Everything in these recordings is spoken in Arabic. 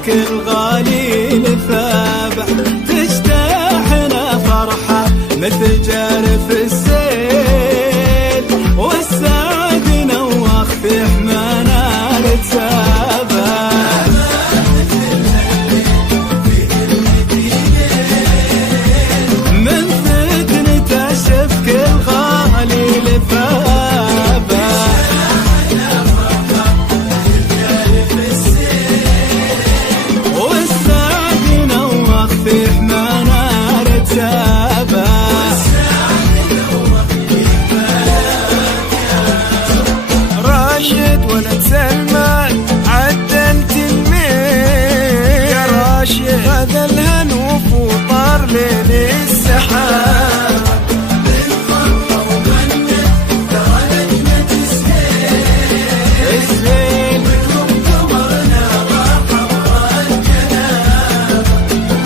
شفك الغالي لثابح، تجتاحنا فرحة مثل جارف السيل، والسعد نوخ في حمانا لتسابح. من فتنة شفك الغالي لثابح، والسعد نوخ في حمانا لتسابح. راشد ولد سلمان عدلت الميل، يا راشد هذا الهنوف وطار ليل السحاب. بالفرحة وغنت ترى نجمة السهيل، منهم قمرنا غار حمراء الجناب،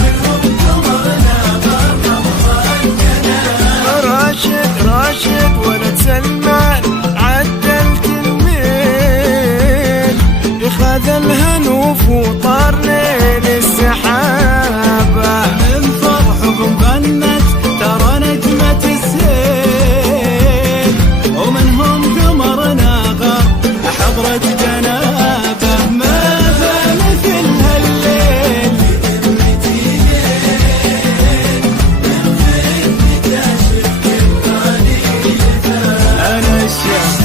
منهم قمرنا غار حمراء الجناب. راشد ولد سلمان عدلت الميل، خذ الهنوف وطار ليل السحابة. من فرحهم غنت ترى نجمة السيل، ومنهم قمرنا غار حضرة جنابه. ماذا مثل هالليل أنا الشمس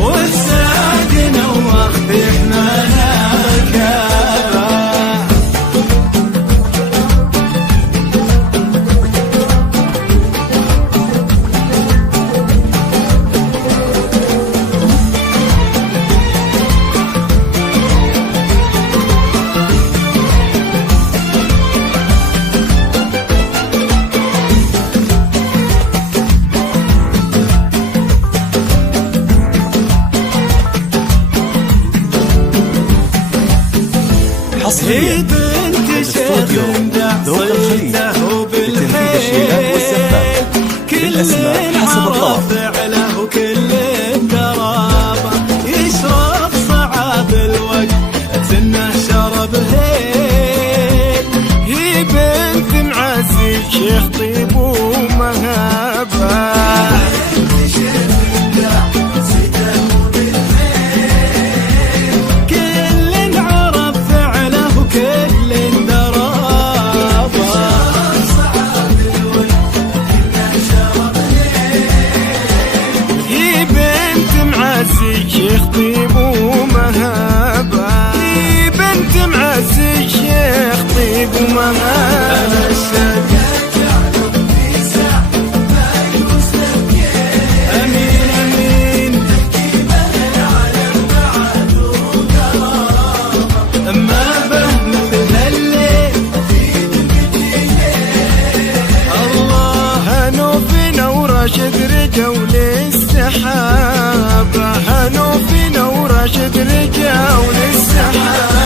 والسعد نوخ في حمانا ركابه. هي بنت شيخ صيته وبالحيل، كل عرف فعله وكل درابه، يشرب صعاب الوقت سنه شرب هيل. هي بنت معزي شيخ طيب ومهابة، شيخ طيب ومهابة. هي بنت معزي شيخ طيب ومهابة. أمين أمين ما به مثل الليل الله. هنوفنا وراشد رجعوا للسحابة، هنوفنا وراشد رجعوا للسحابة.